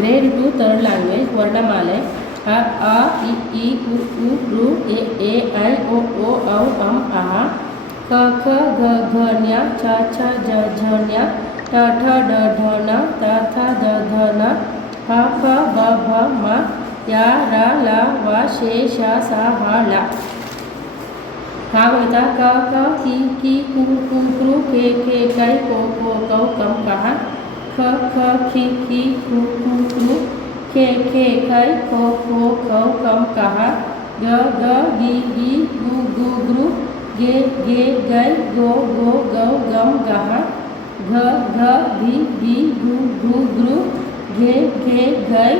grade 2 third language ವರ್ಣಮಾಲೆ ಅ ಆ E ಈ ಉ ಊ ಋ ಎ ಐ ಒ ಓ ಔ ಅಂ ಅಃ ಕ ಖ ಗ ಘ ಞ ಚ ಛ ಜ ಝ ಞ ಟ ಠ ಡ ಢ ಣ ತ ಥ ದ ಧ ನ ಪ ಫ ಬ ಭ ಮ ಯ ರ ಲ ವ ಶೇ ಷ ಸ ಹ ಳ ಭಾಗವತ ಕ ಖ ಕಿ ಕಿ ಕು ಕು ಕೃ ಕೆ ಖೆ ಕೈ ಕೋ ಕೋ ಕೌ ಕಂ ಕಃ ಖ ಖ ಖಿ ಖಿ ಕು ಕು ಕೃ ಖೆ ಖೆ ಖೈ ಕೋ ಕೋ ಕೌ ಕಂ ಕಃ ಗ ಗ ಗಿ ಗಿ ಗು ಗು ಗೃ ಗೆ ಗೆ ಗೈ ಗೋ ಗೋ ಗೌ ಗಂ ಗಃ ಘ ಘ ಘಿ ಘಿ ಗು ಗು ಗೃ ಘೆ ಘೆ ಘೈ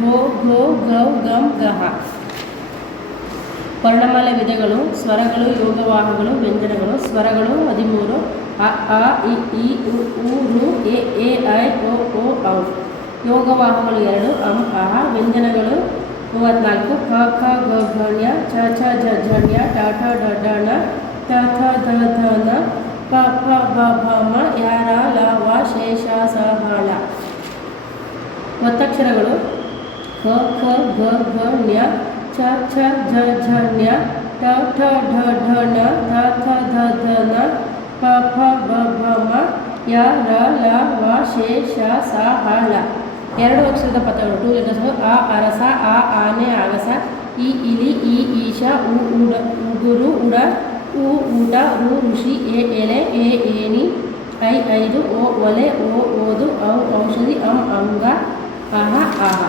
ಘೋ ಘೋ ಗೌ ಗಂ ಗಃ ವರ್ಣಮಾಲೆ ವಿಧಗಳು ಸ್ವರಗಳು ಯೋಗವಾಹಗಳು ವ್ಯಂಜನಗಳು ಸ್ವರಗಳು 13 ಅ ಆ ಇ ಈ ಉ ಊ ಋ ಎ ಐ ಒ ಓ ಔ ಯೋಗವಾಹಗಳು 2 ಅಂ ಅಃ ವ್ಯಂಜನಗಳು 34 ಕ ಖ ಗ ಘ ಞ ಚ ಛ ಜ ಝ ಞ ಟ ಠ ಡ ಢ ಣ ತ ಥ ದ ಧ ನ ಪ ಫ ಬ ಭ ಮ ಯ ರ ಲ ವ ಶೇ ಷ ಸ ಹ ಳ ಒತ್ತಕ್ಷರಗಳು ಕ ಖ ಗ ಘ ಞ ಛ ಛ ಝ ಝ ಞ ಟ ಠ ಢ ಢ ಣ ಥ ಥ ಧ ಧ ನ ಪ ಫ ಬ ಭ ಮ ಯ ರ ಲ ವ ಶೇ ಷ ಸ ಹ ಳ 2 ಅಕ್ಷರದ ಪದಗಳು 2 ಲೆಟರ್ಸ್ ಆ ಅರಸ ಆ ಆನೆ ಆಗಸ ಈ ಇಲಿ ಈ ಈಶ ಉ ಉಡ ಉಗುರು ಉಡ ಉ ಊಟ ರು ಋಷಿ ಎ ಎಲೆ ಎ ಏಣಿ ಐ ಐದು ಓ ಒಲೆ ಓ ಓದು ಔ ಔಷಧಿ ಅಂ ಅಂಗ ಅಹ ಆಹ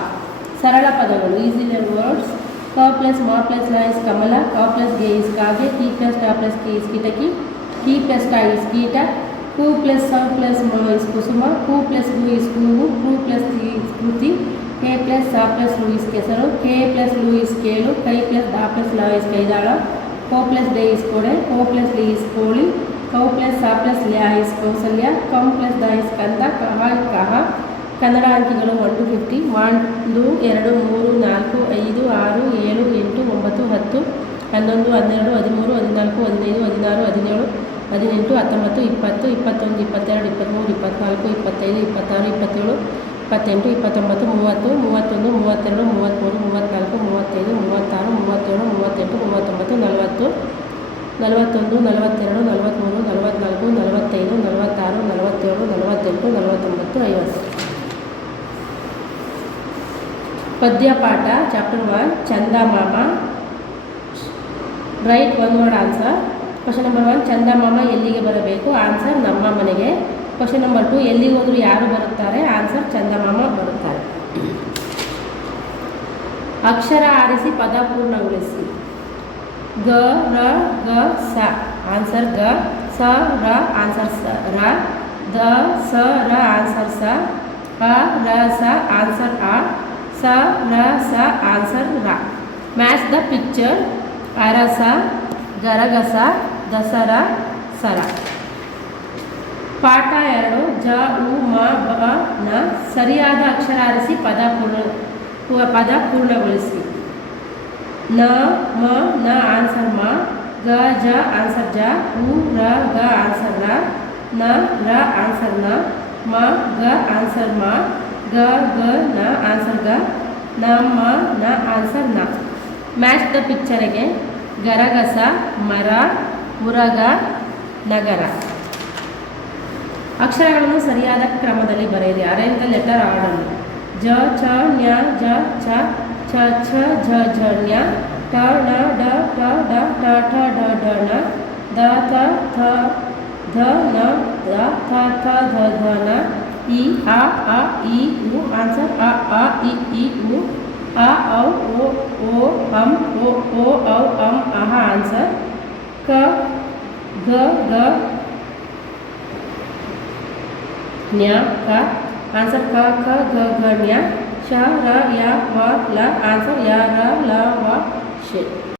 ಸರಳ ಪದಗಳು ಈಸಿ ವರ್ಡ್ಸ್ ಕ ಪ್ಲಸ್ ಮ ಪ್ಲಸ್ ಲ ಇಸ್ ಕಮಲ ಕ ಪ್ಲಸ್ ಗೆ ಇಸ್ ಕಾಗೆ ಕಿ ಪ್ಲಸ್ ಟ ಪ್ಲಸ್ ಕೆ ಇಸ್ ಕಿಟಕಿ ಕಿ ಪ್ಲಸ್ ಟ ಇಸ್ ಕೀಟ ಕು ಪ್ಲಸ್ ಸ ಪ್ಲಸ್ ಮ ಇಸ್ ಕುಸುಮ ಕು ಪ್ಲಸ್ ಗು ಇಸ್ ಹೂವು ಕು ಪ್ಲಸ್ ತಿ ಇಸ್ ಕೃತಿ ಕೆ ಪ್ಲಸ್ ಸ ಪ್ಲಸ್ ಲು ಇಸ್ ಕೆಸರು ಕೆ ಪ್ಲಸ್ ಲು ಇಸ್ ಕೇಳು ಕೈ ಪ್ಲಸ್ ದ ಪ್ಲಸ್ ಲ ಇಸ್ ಕೈದಾಳ ಕೋ ಪ್ಲಸ್ ಡೆ ಇಸ್ ಕೋಡೆ ಕೋ ಪ್ಲಸ್ ಲಿ ಇಸ್ ಕೋಳಿ ಕೌ ಪ್ಲಸ್ ಸ ಪ್ಲಸ್ ಲ್ಯ ಇಸ್ ಕೌಸಲ್ಯ ಕಂ ಪ್ಲಸ್ ದ ಇಸ್ ಕಂದ ಕಹ ಕಹ ಕನ್ನಡ ಅಂಕಿಗಳು 1 to 50 1 2 3 4 5 6 7 8 9 10 11 12 13 14 15 16 17 18 19 20 21 22 23 24 25 26 27 28 29 30 31 32 33 34 35 36 37 38 39 40 41 42 43 44 45 46 47 48 49 50 ಪದ್ಯ ಪಾಠ chapter 1 Chandamama write one word answer question number 1 Chandamama ಎಲ್ಲಿಗೆ ಬರಬೇಕು ಆನ್ಸರ್ ನಮ್ಮ ಮನೆಗೆ ಕ್ವಶನ್ ನಂಬರ್ 2 ಎಲ್ಲಿಗೆ ಹೋದರೂ ಯಾರು ಬರುತ್ತಾರೆ ಆನ್ಸರ್ ಚಂದಮಾಮ ಬರುತ್ತಾರೆ ಅಕ್ಷರ ಆರಿಸಿ ಪದ ಪೂರ್ಣಗೊಳಿಸಿ ಗ ರ ಗ ಸ ಆನ್ಸರ್ ಗ ಸ ರ ಆನ್ಸರ್ ಸ ರ ದ ಸ ರ ಆನ್ಸರ್ ಸ ಅ ರ ಸ ಆನ್ಸರ್ ಆ ಸ ರ ಸ ಆನ್ಸರ್ ರ ಮ್ಯಾಚ್ ದ ಪಿಕ್ಚರ್ ಅರಸ ಗರಗಸ ದಸರ ಸರ ಪಾಠ 2 ಜ ಉ ಮ ಬ ನ ಸರಿಯಾದ ಅಕ್ಷರ ಆರಿಸಿ ಪದ ಪೂರ್ಣಗೊಳಿಸಿ ನ ಮ ನ ಆನ್ಸರ್ ಮ ಗ ಜ ಆನ್ಸರ್ ಜ ಉ ರ ಗ ಆನ್ಸರ್ ರ ನ ರ ಆನ್ಸರ್ ನ ಮ ಗ ಆನ್ಸರ್ ಮ ಗ ಗ ನ ಆನ್ಸರ್ ಗ ನ ಮ ನ ಆನ್ಸರ್ ನ ಮ್ಯಾಚ್ ದ ಪಿಕ್ಚರ್ಗೆ ಗರಗಸ ಮರ ಮುರಗ ನಗರ ಅಕ್ಷರಗಳನ್ನು ಸರಿಯಾದ ಕ್ರಮದಲ್ಲಿ ಬರೆಯಿರಿ ಅರೇಂಜ್ ದ ಲೆಟರ್ ಆರ್ಡರ್ ಜ ಚ ಞ ಜ ಛ ಛ ಛ ಝ ಝ ಞ ಟ ಣ ಡ ಟ ಡ ಟ ಠ ಡ ಢ ಣ ದ ತ ಥ ಧ ನ ದ ಥ ಥ ಧ ಧ ನ ಇ ಆ E uh answer a E ಈ ಉ ಆ ಔ ಓ ಅಂ ಓ ಔ ಅಂ ಅಹ ಆನ್ಸರ್ ಕ ಗ ಗ ಜ್ಞ ಕ ಆನ್ಸರ್ ಕ ಖ ಗ ಘ ಜ್ಞ ಶ ರ ಯ ವ ಲ ಆನ್ಸರ್ ಯ ರ ಲ ವ ಶೆ